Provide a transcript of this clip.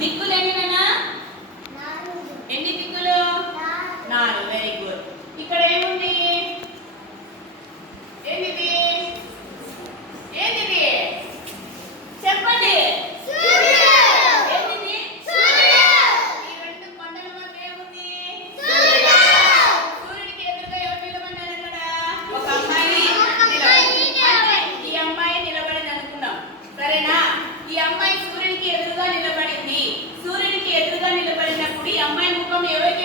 దిక్కులు ఎన్నినా? ఎన్ని దిక్కులు? 4. Very good. ఇక్కడ ఏముంది? ఏంటిది? ఏంటిది చెప్పండి. ఏంటిది? ఈ రెండు కొండల మధ్య ఏముంది? సూర్యుడికి ఎదురుగా ఎవరు నిలబడినారు అక్కడ? ఒక అమ్మాయి అంటే ఈ అమ్మాయి నిలబడింది అనుకుందాం, సరేనా? ఈ అమ్మాయి సూర్యుడికి ఎదురుగా నిలబడింది. సూర్యుడికి ఎదురుగా నిలబడినప్పుడు ఈ అమ్మాయి ముఖం ఎవరికి